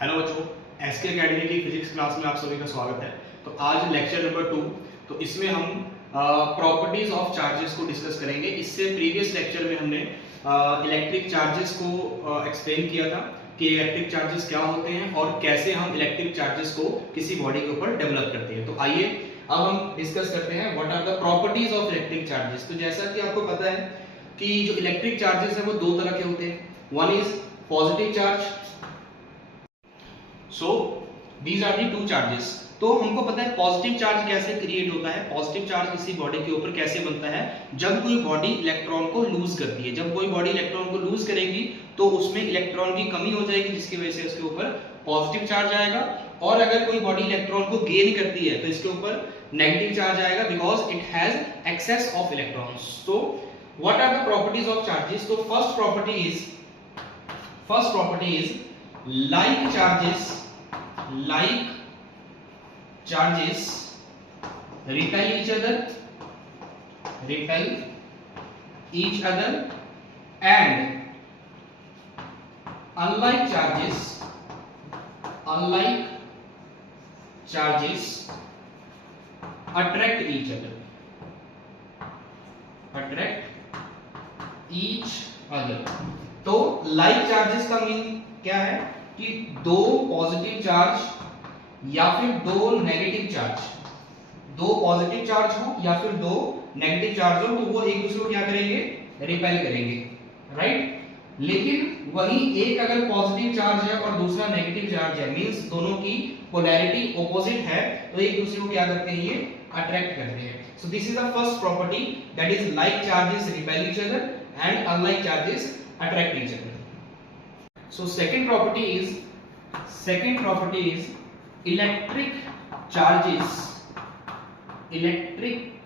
Hello बच्चों, SK academy की physics class में आप सभी का स्वागत है। तो आज लेक्चर नंबर 2, तो इसमें हम प्रॉपर्टीज ऑफ चार्जेस को डिस्कस करेंगे। इससे प्रीवियस लेक्चर में हमने इलेक्ट्रिक चार्जेस को एक्सप्लेन किया था कि इलेक्ट्रिक चार्जेस क्या होते हैं और कैसे हम इलेक्ट्रिक चार्जेस को किसी बॉडी के ऊपर डेवलप करते हैं। तो आइए अब हम डिस्कस करते हैं what are the properties of electric charges. तो जैसा कि आपको पता है कि जो इलेक्ट्रिक चार्जेस है वो दो तरह के होते हैं। One is positive charge, so these are the two charges. तो हमको पता है पॉजिटिव चार्ज कैसे क्रिएट होता है, पॉजिटिव चार्ज किसी बॉडी के ऊपर कैसे बनता है। जब कोई बॉडी इलेक्ट्रॉन को लूज करती है, जब कोई बॉडी इलेक्ट्रॉन को लूज करेगी तो उसमें इलेक्ट्रॉन की कमी हो जाएगी, जिसकी वजह से उसके ऊपर पॉजिटिव चार्ज आएगा। और अगर कोई बॉडी इलेक्ट्रॉन को गेन करती है तो इसके ऊपर नेगेटिव चार्ज आएगा, because it has excess of electrons. तो what are the properties of charges? तो first property is like charges repel each other and unlike charges attract each other तो like charges का मीन क्या है कि दो positive charge या फिर दो नेगेटिव चार्ज, दो पॉजिटिव चार्ज हो या फिर दो नेगेटिव चार्ज हो, तो वो एक दूसरे को क्या करेंगे? रिपेल करेंगे, राइट। लेकिन वही एक अगर पॉजिटिव चार्ज है और दूसरा नेगेटिव चार्ज है, मींस दोनों की पोलैरिटी ऑपोजिट है, तो एक दूसरे को क्या करते हैं? ये अट्रैक्ट करते हैं। सो this is the first property, that is like charges repel each other and unlike charges attract each other. So second property is electric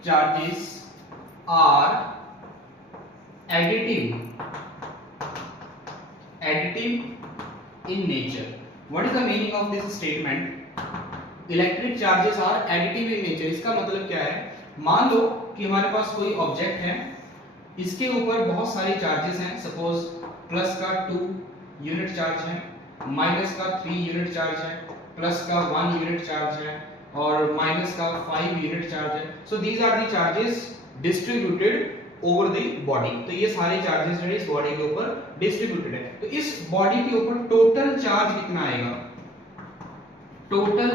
charges are additive in nature. What is the meaning of this statement? Electric charges are additive in nature. इसका मतलब क्या है? मान लो कि हमारे पास कोई object है, इसके ऊपर बहुत सारे चार्जेस हैं। सपोज प्लस का 2 यूनिट चार्ज है, माइनस का 3 यूनिट चार्ज है, प्लस का 1 यूनिट चार्ज है और माइनस का 5 यूनिट चार्ज है। So these are the charges distributed over the body. तो ये सारे चार्जेस जो है इस बॉडी के ऊपर डिस्ट्रीब्यूटेड है। तो इस बॉडी के ऊपर टोटल चार्ज कितना आएगा? टोटल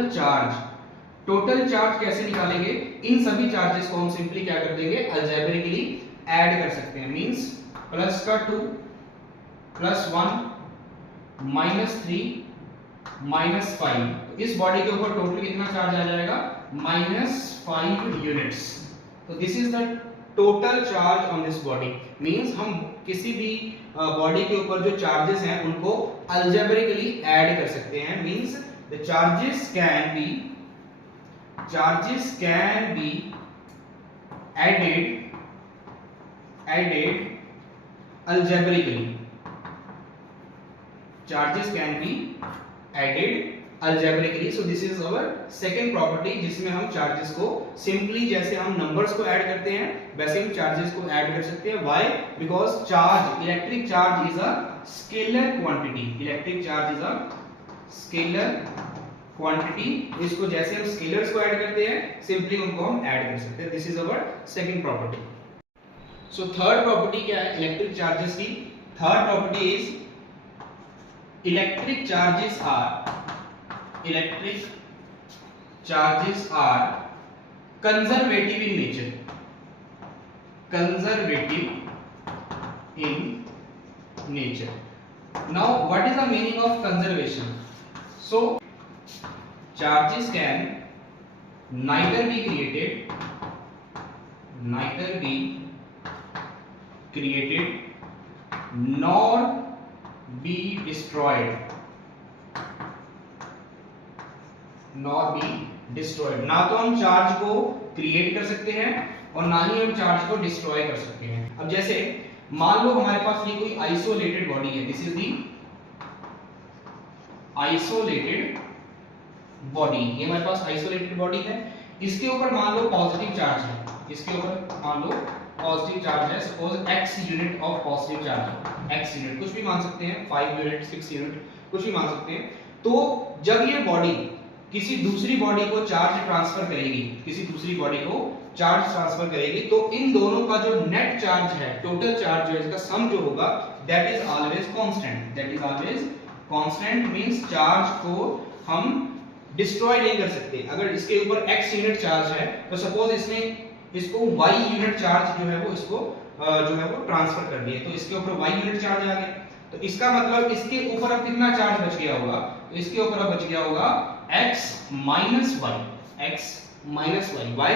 चार्ज कैसे निकालेंगे? इन सभी चार्जेस को हम सिंपली क्या कर देंगे? अलजेब्रिकली ऐड कर सकते हैं। मींस प्लस का 2 प्लस 1 -3 -5, तो इस बॉडी के ऊपर टोटल कितना चार्ज आ जाएगा? -5 यूनिट्स। तो this is the total charge on this body. Means हम किसी भी बॉडी के ऊपर जो चार्जेस हैं उनको अलजेब्रिकली ऐड कर सकते हैं। Means the charges can be added algebraically. Charges can be added algebraically. So this is our second property, जिसमें हम चार्जेस को सिंपली जैसे हम नंबर्स को ऐड करते हैं वैसे हम चार्जेस को ऐड कर सकते हैं। Why? Because electric charge is a scalar quantity. Electric charge is a scalar quantity. इसको जैसे हम स्केलर्स को ऐड करते हैं सिंपली उनको हम ऐड कर सकते हैं। This is our second property. So third property क्या है इलेक्ट्रिक चार्जेस की? Third property is electric charges are conservative in nature. Now what is the meaning of conservation? So charges can neither be created nor be destroyed. ना तो हम charge को create कर सकते हैं और ना ही हम चार्ज को डिस्ट्रॉय कर सकते हैं। अब जैसे मान लो हमारे पास ये कोई आइसोलेटेड बॉडी है, this is the isolated body. ये हमारे पास आइसोलेटेड बॉडी है, इसके ऊपर मान लो पॉजिटिव चार्ज है, इसके ऊपर मान लो पॉजिटिव चार्ज है, suppose x unit of positive charge है, x यूनिट कुछ भी मान सकते हैं, 5 यूनिट 6 यूनिट कुछ भी मान सकते हैं। तो जब ये बॉडी किसी दूसरी बॉडी को चार्ज ट्रांसफर करेगी, किसी दूसरी बॉडी को चार्ज ट्रांसफर करेगी, तो इन दोनों का जो नेट चार्ज है, टोटल चार्ज जो है, इसका सम जो होगा that is always constant. That is always constant means charge को हम डिस्ट्रॉय नहीं कर सकते। अगर इसके ऊपर x यूनिट चार्ज है तो सपोज इसने इसको y यूनिट चार्ज जो है वो इसको जो है वो ट्रांसफर कर दिए, तो इसके ऊपर y यूनिट चार्ज आ गया, तो इसका मतलब इसके ऊपर अब कितना चार्ज बच गया होगा, तो इसके ऊपर अब बच गया होगा x minus y। y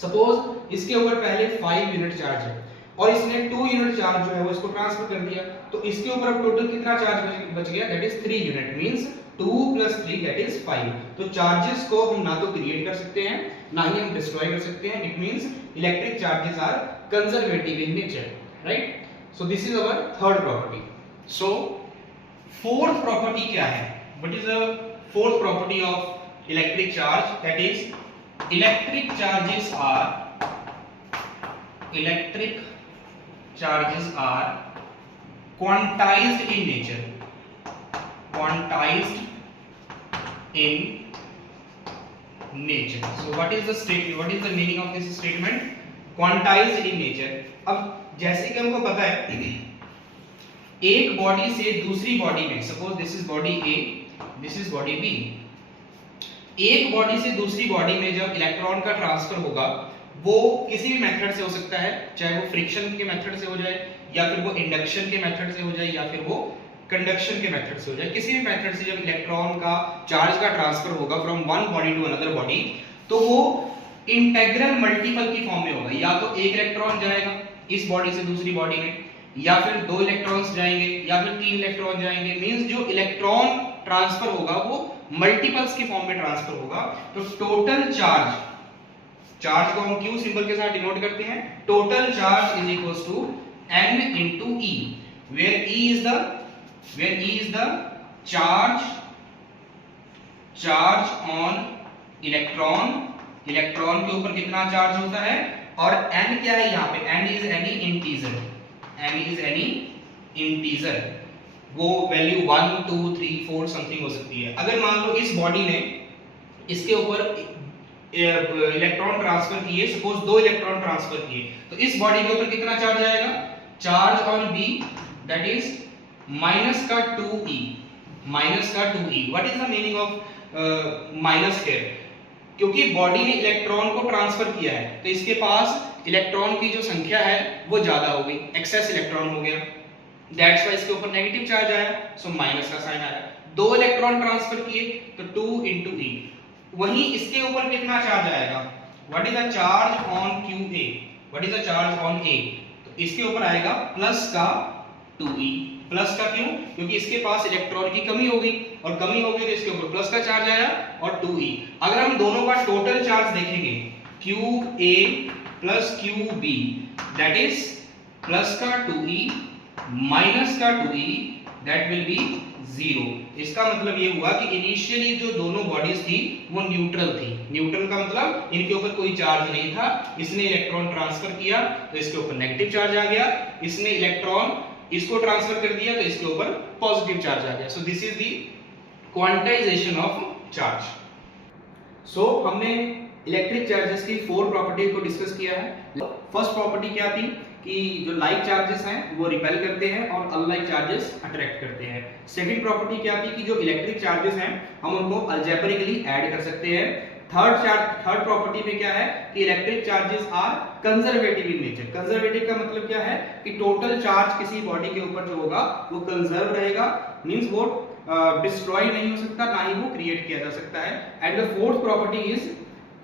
suppose इसके ऊपर पहले 5 यूनिट चार्ज है और इसने 2 यूनिट चार्ज जो है वो इसको ट्रांसफर कर दिया, तो इसके ऊपर अब टोटल कितना चार्ज बच गया, that is 3 unit means 2 + 3 that is 5। तो चार्जेस को हम ना तो क्रिएट कर सकते हैं ना ही हम डिस्ट्रॉय कर सकते हैं। It means electric charges are conservative in nature, right. So this is our third property. So fourth property क्या है, what is the fourth property of electric charge, that is electric charges are quantized in nature, quantized in nature. So what is the meaning of this statement, quantized in nature? अब जैसे कि हमको पता है एक body से दूसरी body में, suppose this is body A, this is body B, एक बॉडी से दूसरी बॉडी में जब इलेक्ट्रॉन का ट्रांसफर होगा वो किसी भी मेथड से हो सकता है, चाहे वो फ्रिक्शन के मेथड से हो जाए या फिर वो इंडक्शन के मेथड से हो जाए या फिर वो कंडक्शन के मेथड से हो जाए। किसी भी मेथड से जब इलेक्ट्रॉन का चार्ज का ट्रांसफर होगा from one body to another body, तो वो इंटीग्रल मल्टीपल की फॉर्म में होगा। या तो एक इलेक्ट्रॉन जाएगा इस बॉडी से दूसरी बॉडी में, या फिर 2 इलेक्ट्रॉन्स जाएंगे, या फिर 3 इलेक्ट्रॉन जाएंगे। मींस जो इलेक्ट्रॉन ट्रांसफर होगा वो मल्टीपल्स की फॉर्म में ट्रांसफर होगा। तो टोटल चार्ज को हम Q सिंबल के साथ डिनोट करते हैं। Total charge is equals to N into E, where E is the charge on electron के ऊपर कितना चार्ज होता है, और N क्या है यहाँ पे, N is any integer, वो वैल्यू 1 2 3 4 समथिंग हो सकती है। अगर मान लो इस बॉडी ने इसके ऊपर इलेक्ट्रॉन ट्रांसफर किए, सपोज 2 इलेक्ट्रॉन ट्रांसफर किए, तो इस बॉडी के ऊपर कितना चार्ज आएगा, charge on B that is minus का 2e, what is the meaning of minus here, क्योंकि बॉडी ने इलेक्ट्रॉन को ट्रांसफर किया है तो इसके पास इलेक्ट्रॉन की जो संख्या है वो ज्यादा हो गई, एक्सेस इलेक्ट्रॉन हो गया, दैट्स व्हाई इसके ऊपर नेगेटिव चार्ज आया, सो माइनस का साइन आया। 2 इलेक्ट्रॉन ट्रांसफर किए तो 2 into e, वहीं इसके ऊपर कितना चार्ज आएगा, what is the charge on QA, what is the charge on A, तो इसके ऊपर आएगा प्लस का 2e, प्लस का क्यों, क्योंकि इसके पास इलेक्ट्रॉन की कमी हो गई, और कमी हो गई तो इसके ऊपर प्लस का चार्ज आया और 2e। अगर हम दोनों का टोटल चार्ज देखेंगे QA plus QB that is plus का 2e माइनस का 2e दैट विल बी 0। इसका मतलब ये हुआ कि इनिशियली जो दोनों बॉडीज थी वो न्यूट्रल थी। न्यूट्रल का मतलब इनके ऊपर कोई चार्ज नहीं था, इसने इलेक्ट्रॉन ट्रांसफर किया तो इसके ऊपर नेगेटिव चार्ज आ गया, इसने इलेक्ट्रॉन इसको ट्रांसफर कर दिया तो इसके ऊपर पॉजिटिव चार्ज आ गया। So this is the quantization of charge. So हमने इलेक्ट्रिक चार्जेस की 4 प्रॉपर्टी को डिस्कस किया है। फर्स्ट प्रॉपर्टी क्या थी कि जो लाइक चार्जेस हैं वो रिपेल करते हैं और अनलाइक चार्जेस अट्रैक्ट करते हैं। सेकंड प्रॉपर्टी क्या थी कि जो इलेक्ट्रिक चार्जेस हैं हम उनको अलजेब्रिकली ऐड कर सकते हैं। थर्ड प्रॉपर्टी में क्या है कि electric charges are conservative in nature. Conservative का मतलब क्या है कि टोटल चार्ज किसी बॉडी के ऊपर जो होगा वो कंजर्व रहेगा, मींस वो डिस्ट्रॉय नहीं हो सकता, ना ही वो क्रिएट किया जा सकता है। And the fourth property is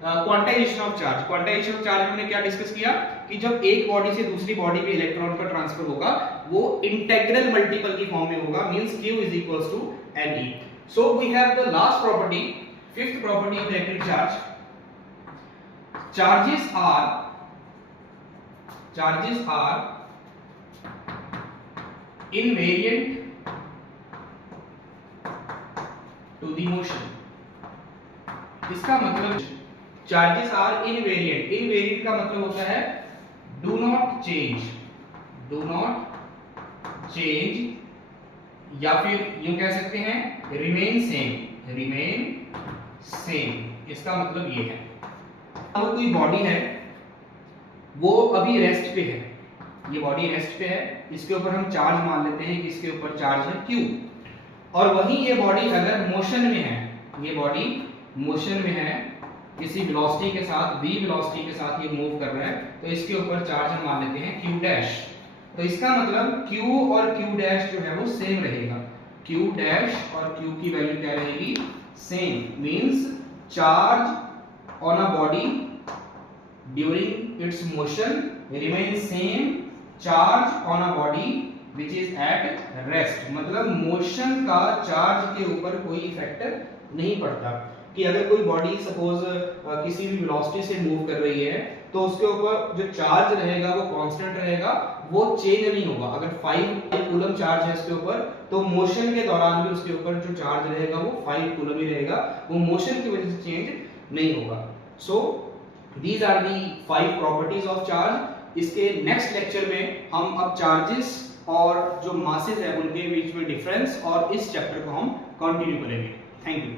quantization of charge. Quantization of charge हमने क्या डिस्कस किया कि जब एक बॉडी से दूसरी बॉडी में इलेक्ट्रॉन का ट्रांसफर होगा वो इंटीग्रल मल्टीपल की फॉर्म में होगा, means Q is equals to Ne। So we have the last property, fifth property of electric charge. Charges are invariant to the motion। इसका मतलब चार्जेस आर इनवेरिएंट। इनवेरिएंट का मतलब होता है डू नॉट चेंज या फिर यूं कह सकते हैं रिमेन सेम, रिमेन सेम, इसका मतलब ये है अब कोई बॉडी है वो अभी रेस्ट पे है, ये बॉडी रेस्ट पे है, इसके ऊपर हम चार्ज मान लेते हैं कि इसके ऊपर चार्ज है Q, और वहीं ये बॉडी अगर मोशन में है, ये बॉडी मोशन में है, किसी वेलोसिटी के साथ v वेलोसिटी के साथ ये मूव कर रहा है, तो इसके ऊपर चार्ज हम मान लेते हैं Q डैश। तो इसका मतलब Q और Q डैश जो है वो सेम रहेगा, Q डैश और Q की वैल्यू क्या रहेगी, same, means charge on a body during its motion remain same charge on a body which is at rest, मतलब मोशन का चार्ज के ऊपर कोई इफेक्ट नहीं पड़ता। कि अगर कोई बॉडी सपोज किसी भी वेलोसिटी से मूव कर रही है तो उसके ऊपर जो चार्ज रहेगा वो कांस्टेंट रहेगा, वो चेंज नहीं होगा। अगर 5 कूलम चार्ज है इसके ऊपर तो मोशन के दौरान भी उसके ऊपर जो चार्ज रहेगा वो 5 कूलम ही रहेगा, वो मोशन की वजह से चेंज नहीं होगा। So these are the 5 properties of charge. इसके नेक्स्ट लेक्चर में हम अब चार्जेस और जो मासेस है उनके बीच में डिफरेंस और इस चैप्टर को हम कंटिन्यू करेंगे। Thank you.